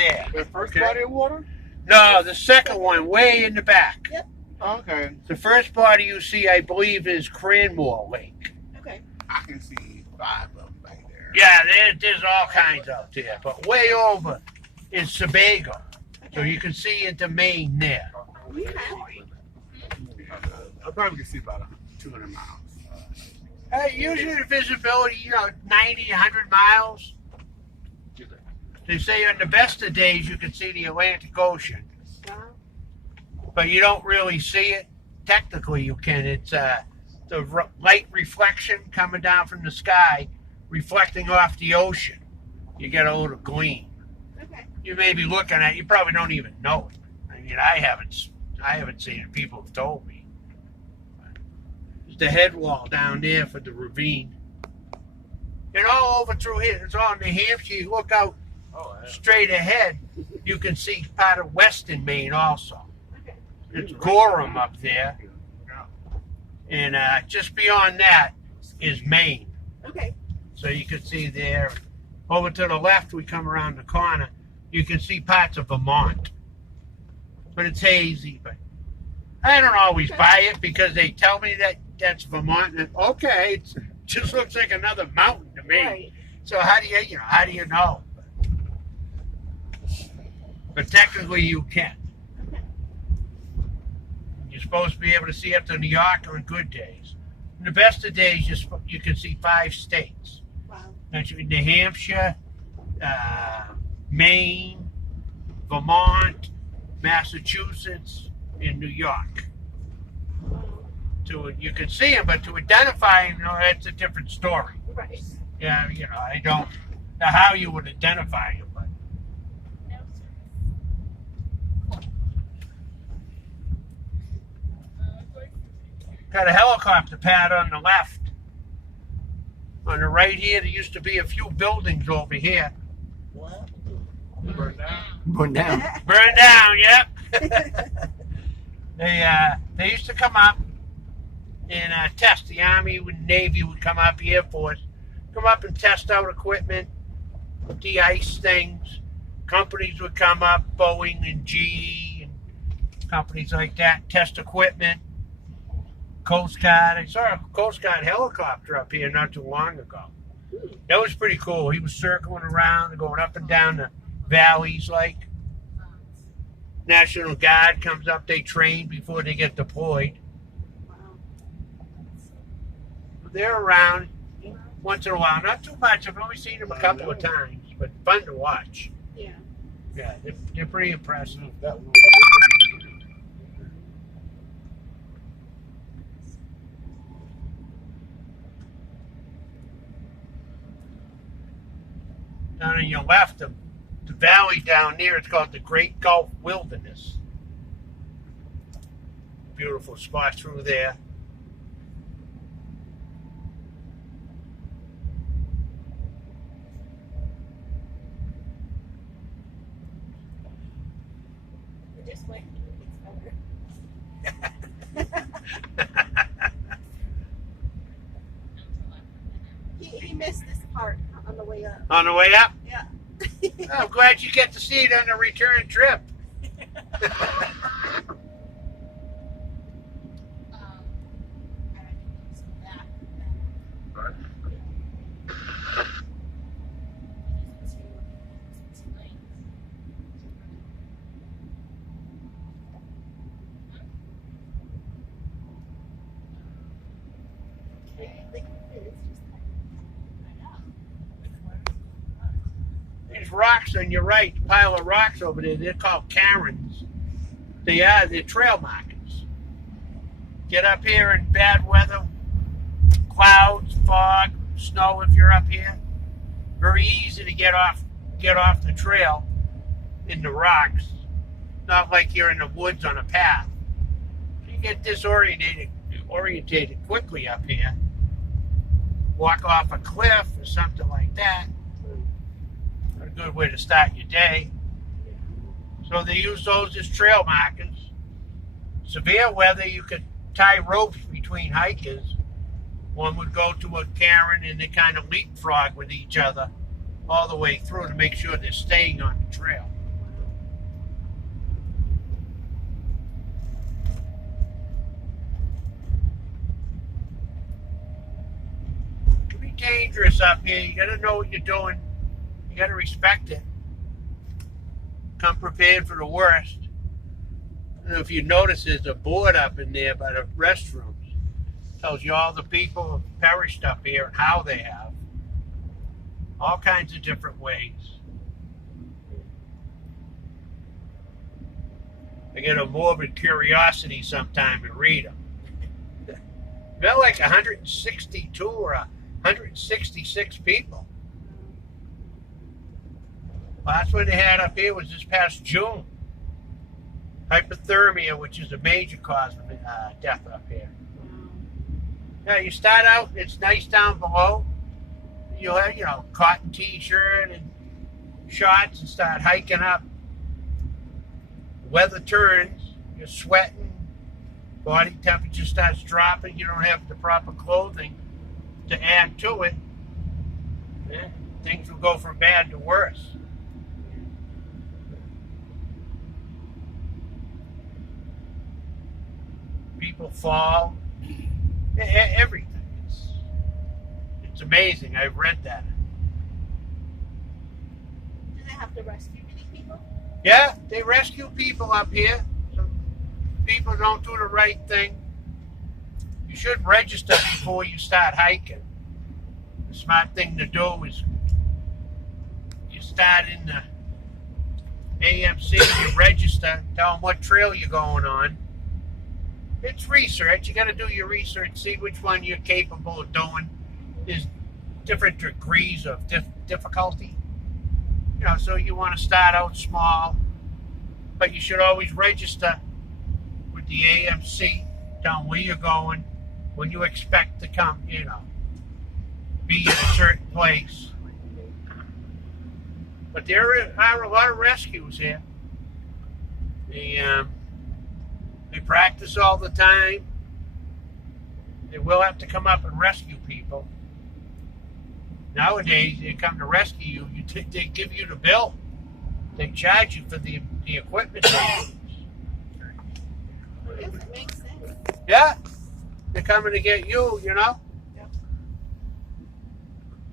there. The first body of water? No, the second one, way in the back. Yep. Okay. The first body you see, I believe, is Cranmore Lake. Okay. I can see 5 of them back there. Yeah, there's all kinds out there. But way over is Sebago. So you can see into Maine there. Okay. I probably can see about 200 miles. Usually the visibility, 90, 100 miles. They say on the best of days you can see the Atlantic Ocean. Wow. But you don't really see it. Technically you can. It's the light reflection coming down from the sky, reflecting off the ocean. You get a little gleam. Okay. You may be looking at it, you probably don't even know it. I mean, I haven't seen it. People have told me. There's the head wall down there for the ravine. And all over through here, it's all New Hampshire. You look out straight ahead, you can see part of western Maine also. Okay. It's Gorham up there. And just beyond that is Maine. Okay. So you can see there. Over to the left, we come around the corner. You can see parts of Vermont. But it's hazy. But I don't always buy it because they tell me that that's Vermont. And okay, it just looks like another mountain to me. Right. So how do you know? But technically you can. Okay. You're supposed to be able to see up to New York on good days. In the best of days, you can see 5 states. Wow. That's New Hampshire, Maine, Vermont, Massachusetts, and New York. You can see them, but to identify them, that's a different story. Right. Yeah, I don't know how you would identify them, but got a helicopter pad on the left. On the right here, there used to be a few buildings over here. What? Burned down. Burned down. Burned down, yep. They used to come up and test. The Army and Navy would come up, the Air Force, come up and test out equipment, de-ice things. Companies would come up, Boeing and GE and companies like that, test equipment. Coast Guard. I saw a Coast Guard helicopter up here not too long ago. That was pretty cool. He was circling around and going up and down the valleys like. National Guard comes up, they train before they get deployed. They're around once in a while. Not too much. I've only seen them a couple of times, but fun to watch. Yeah. Yeah, they're pretty impressive. Down on your left, the valley down there, it's called the Great Gulf Wilderness. Beautiful spot through there. Just wait. It's better. He missed this part on the way up. On the way up? Yeah. I'm glad you get to see it on the return trip. These rocks on your right, the pile of rocks over there, they're called cairns. They're trail markers. Get up here in bad weather, clouds, fog, snow if you're up here. Very easy to get off the trail in the rocks. Not like you're in the woods on a path. You get orientated quickly up here. Walk off a cliff or something like that. A good way to start your day. So they use those as trail markers. Severe weather, you could tie ropes between hikers. One would go to a cairn and they kind of leapfrog with each other all the way through to make sure they're staying on the trail. dangerous up here. You got to know what you're doing. You got to respect it. Come prepared for the worst. I don't know if you notice, there's a board up in there by the restrooms. Tells you all the people who have perished up here and how they have. All kinds of different ways. I get a morbid curiosity sometime and read them. They're like 162 or 166 people. Last one they had up here was this past June. Hypothermia, which is a major cause of death up here. Now you start out, it's nice down below. You'll have, cotton t-shirt and shorts and start hiking up. Weather turns, you're sweating, body temperature starts dropping, you don't have the proper clothing to add to it. Yeah, things will go from bad to worse. People fall, everything. It's amazing. I've read that. Do they have to rescue many people? Yeah, they rescue people up here. Some people don't do the right thing. You should register before you start hiking. The smart thing to do is you start in the AMC, you register, tell them what trail you're going on. It's research. You got to do your research, see which one you're capable of doing. There's different degrees of difficulty. So you want to start out small, but you should always register with the AMC, tell them where you're going, when you expect to come, be in a certain place. But there are a lot of rescues here. They practice all the time. They will have to come up and rescue people. Nowadays, they come to rescue you. They give you the bill. They charge you for the equipment they use. It makes sense. Yeah. They're coming to get you, Yep.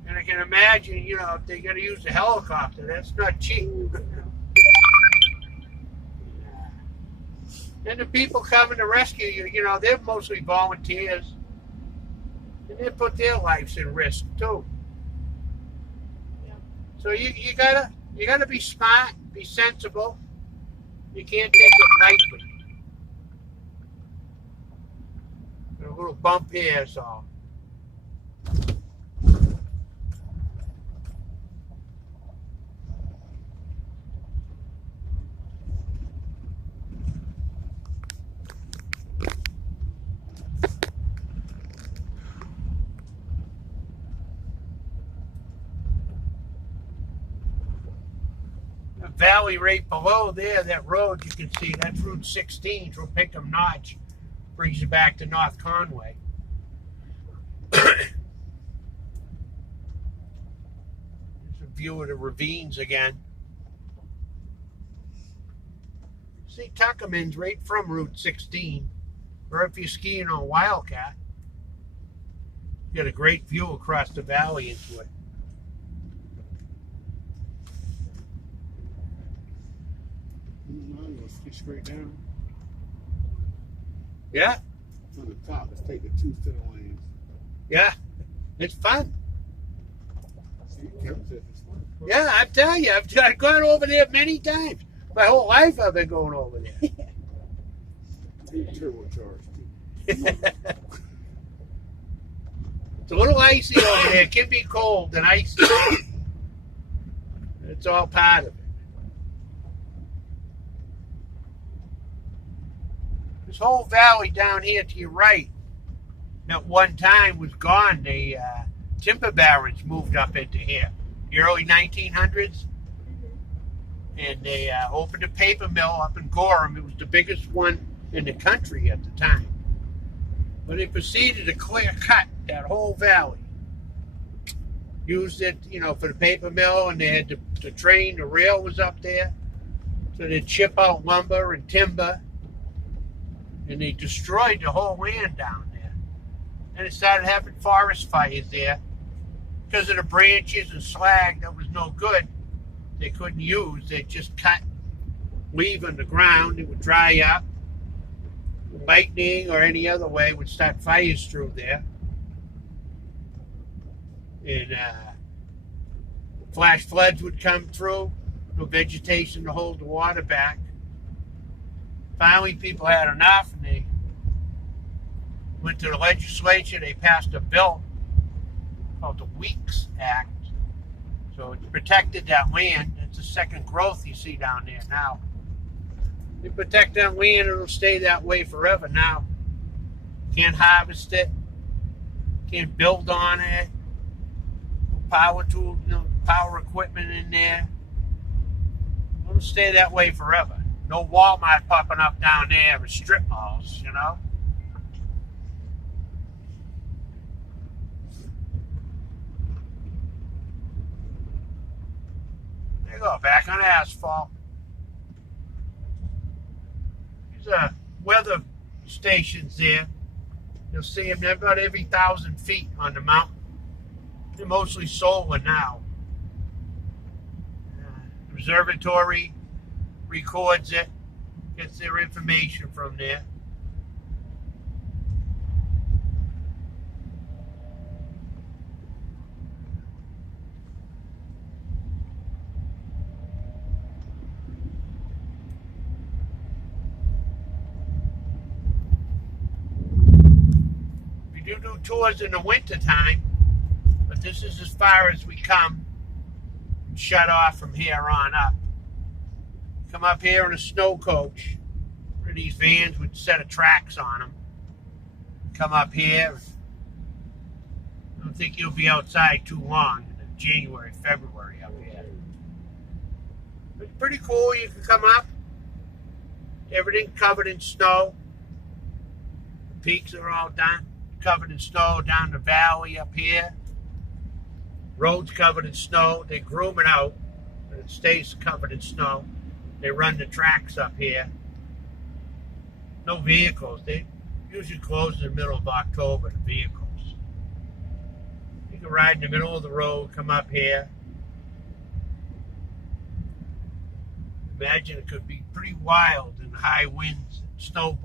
And I can imagine, if they got to use a helicopter, that's not cheap. And the people coming to rescue you, they're mostly volunteers. And they put their lives in risk, too. So you gotta be smart, be sensible. You can't take it lightly. A little bump here, so. Valley right below there, that road you can see, that's Route 16 through Pinkham Notch, brings you back to North Conway. There's a view of the ravines again. See Tuckerman's right from Route 16, or if you're skiing on Wildcat, you got a great view across the valley into it. I'm gonna ski straight down. Yeah. On the top, let's take the two center lanes. Yeah. It's fun. See, Kevin says it's fun. Yeah, I tell you, I've gone over there many times. My whole life I've been going over there. Turbocharged. It's a little icy over there. It can be cold and icy. It's all part of it. This whole valley down here to your right, at one time was gone. The timber barons moved up into here, the early 1900s, and they opened a paper mill up in Gorham. It was the biggest one in the country at the time. But they proceeded to clear cut that whole valley. Used it, for the paper mill, and they had the train, the rail was up there. So they'd chip out lumber and timber. And they destroyed the whole land down there. And it started having forest fires there. because of the branches and slag that was no good, they couldn't use. They just cut, leave on the ground. It would dry up. Lightning or any other way would start fires through there. And flash floods would come through. No vegetation to hold the water back. Finally, people had enough, and they went to the legislature. They passed a bill called the Weeks Act. So it protected that land. It's the second growth you see down there now. They protect that land, it'll stay that way forever now. Can't harvest it. Can't build on it. No power tools, no power equipment in there. It'll stay that way forever. No Walmart popping up down there with strip malls, you know. There you go, back on asphalt. These are weather stations there. You'll see them about every 1,000 feet on the mountain. They're mostly solar now. The observatory records it, gets their information from there. We do tours in the winter time, but this is as far as we come. Shut off from here on up. Come up here in a snow coach. One of these vans with a set of tracks on them. Come up here. I don't think you'll be outside too long in January, February up here. It's pretty cool. You can come up. Everything covered in snow. The peaks are all done. Covered in snow down the valley up here. Roads covered in snow. They groom it out, but it stays covered in snow. They run the tracks up here. No vehicles. They usually close in the middle of October, the vehicles. You can ride in the middle of the road, come up here. Imagine it could be pretty wild in high winds and snowball.